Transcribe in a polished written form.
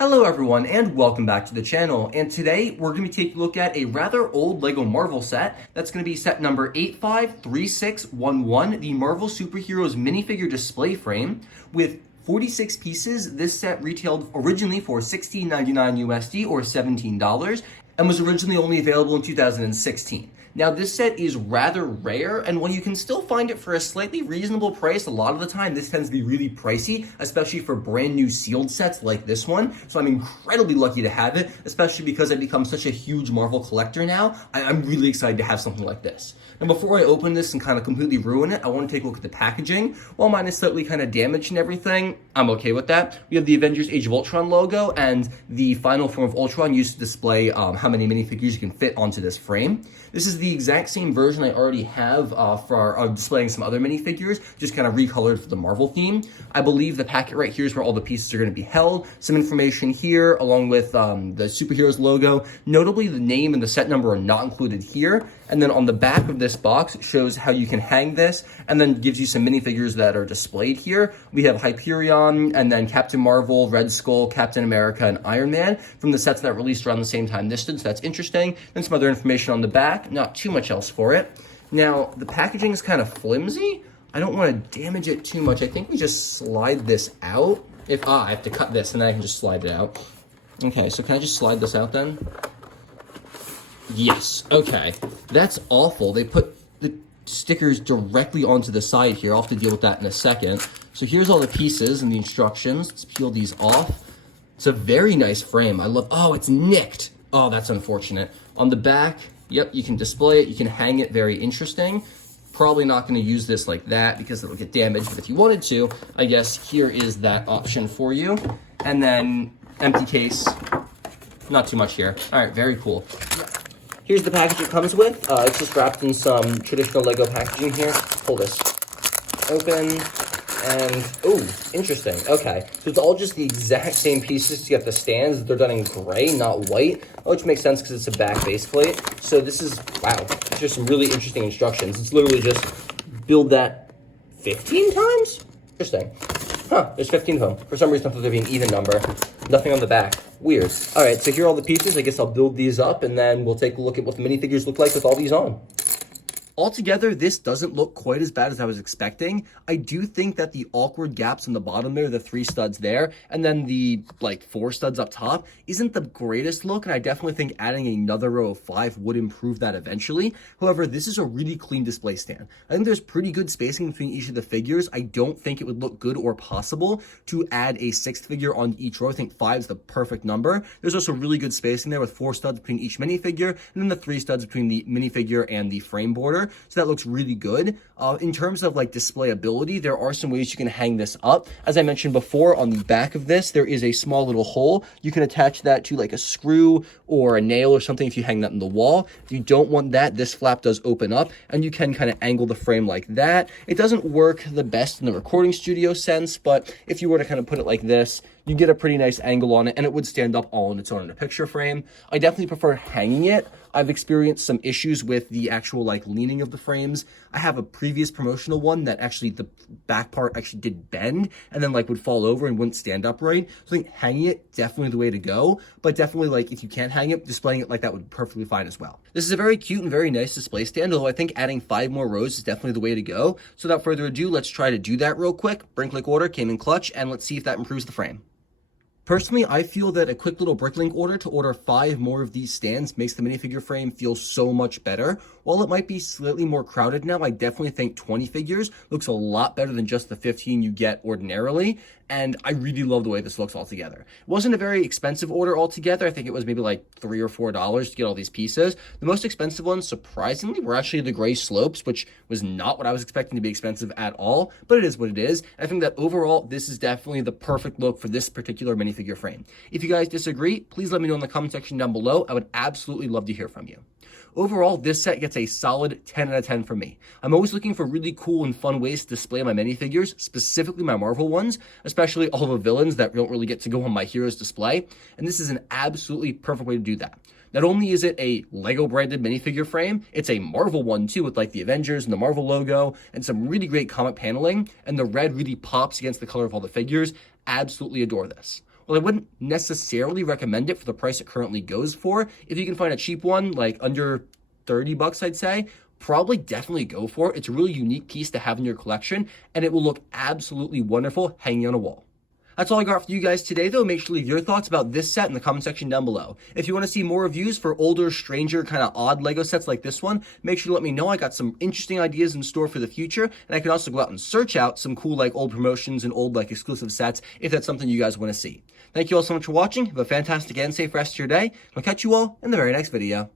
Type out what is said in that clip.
Hello everyone and welcome back to the channel, and today we're going to be taking a look at a rather old LEGO Marvel set. That's going to be set number 853611, the Marvel Superheroes Minifigure Display Frame. With 46 pieces, this set retailed originally for $16.99 USD or $17 and was originally only available in 2016. Now this set is rather rare, and while you can still find it for a slightly reasonable price, a lot of the time this tends to be really pricey, especially for brand new sealed sets like this one. So I'm incredibly lucky to have it, especially because I've become such a huge Marvel collector now. I'm really excited to have something like this. Now before I open this and kind of completely ruin it, I want to take a look at the packaging. While mine is slightly kind of damaged and everything, I'm okay with that. We have the Avengers Age of Ultron logo and the final form of Ultron used to display how many minifigures you can fit onto this frame. This is the exact same version I already have for displaying some other minifigures, just kind of recolored for the Marvel theme. I believe the packet right here is where all the pieces are going to be held. Some information here, along with the superheroes logo. Notably, the name and the set number are not included here. And then on the back of this box shows how you can hang this, and then gives you some minifigures that are displayed here. We have Hyperion, and then Captain Marvel, Red Skull, Captain America, and Iron Man from the sets that released around the same time distance. That's interesting. Then some other information on the back, not too much else for it. Now, the packaging is kind of flimsy. I don't want to damage it too much. I think we just slide this out. I have to cut this, and then I can just slide it out. Okay, so can I just slide this out then? Yes, okay. That's awful. They put the stickers directly onto the side here. I'll have to deal with that in a second. So here's all the pieces and the instructions. Let's peel these off. It's a very nice frame. Oh, it's nicked. Oh, that's unfortunate. On the back, yep, you can display it. You can hang it. Very interesting. Probably not going to use this like that because it'll get damaged. But if you wanted to, I guess here is that option for you. And then empty case. Not too much here. All right, very cool. Here's the package it comes with. It's just wrapped in some traditional LEGO packaging here. Pull this open, and ooh, interesting. Okay, so it's all just the exact same pieces. You have the stands. They're done in gray, not white, which makes sense because it's a back base plate. So this is, wow, just some really interesting instructions. It's literally just build that 15 times? Interesting. Huh, there's 15 of them. For some reason, I thought there'd be an even number. Nothing on the back. Weird. All right, so here are all the pieces. I guess I'll build these up, and then we'll take a look at what the minifigures look like with all these on. Altogether, this doesn't look quite as bad as I was expecting. I do think that the awkward gaps in the bottom there, the 3 studs there, and then the 4 studs up top, isn't the greatest look, and I definitely think adding another row of 5 would improve that eventually. However, this is a really clean display stand. I think there's pretty good spacing between each of the figures. I don't think it would look good or possible to add a 6th figure on each row. I think 5 is the perfect number. There's also really good spacing there with 4 studs between each minifigure, and then the 3 studs between the minifigure and the frame border. So that looks really good. In terms of displayability, there are some ways you can hang this up. As I mentioned before, on the back of this, there is a small little hole. You can attach that to a screw or a nail or something if you hang that in the wall. If you don't want that, this flap does open up, and you can kind of angle the frame like that. It doesn't work the best in the recording studio sense, but if you were to kind of put it like this, you get a pretty nice angle on it, and it would stand up all on its own in a picture frame. I definitely prefer hanging it. I've experienced some issues with the actual leaning of the frames. I have a previous promotional one that actually the back part actually did bend and then would fall over and wouldn't stand upright. So I think hanging it, definitely the way to go, but definitely if you can't hang it, displaying it like that would be perfectly fine as well. This is a very cute and very nice display stand, although I think adding 5 more rows is definitely the way to go. So without further ado, let's try to do that real quick. Bricklink order came in clutch, and let's see if that improves the frame. Personally, I feel that a quick little Bricklink order to order 5 more of these stands makes the minifigure frame feel so much better. While it might be slightly more crowded now, I definitely think 20 figures looks a lot better than just the 15 you get ordinarily. And I really love the way this looks altogether. It wasn't a very expensive order altogether. I think it was maybe $3 or $4 to get all these pieces. The most expensive ones, surprisingly, were actually the gray slopes, which was not what I was expecting to be expensive at all, but it is what it is. I think that overall, this is definitely the perfect look for this particular minifigure frame. If you guys disagree, please let me know in the comment section down below. I would absolutely love to hear from you. Overall, this set gets a solid 10 out of 10 from me. I'm always looking for really cool and fun ways to display my minifigures, specifically my Marvel ones, especially all the villains that don't really get to go on my heroes display, and this is an absolutely perfect way to do that. Not only is it a LEGO branded minifigure frame, it's a Marvel one too with the Avengers and the Marvel logo and some really great comic paneling, and the red really pops against the color of all the figures. Absolutely adore this. Well, I wouldn't necessarily recommend it for the price it currently goes for. If you can find a cheap one, like under 30 bucks, I'd say, probably definitely go for it. It's a really unique piece to have in your collection, and it will look absolutely wonderful hanging on a wall. That's all I got for you guys today, though. Make sure to leave your thoughts about this set in the comment section down below. If you want to see more reviews for older, stranger, kind of odd LEGO sets like this one, make sure to let me know. I got some interesting ideas in store for the future, and I can also go out and search out some cool, like, old promotions and old, like, exclusive sets if that's something you guys want to see. Thank you all so much for watching. Have a fantastic and safe rest of your day. I'll catch you all in the very next video.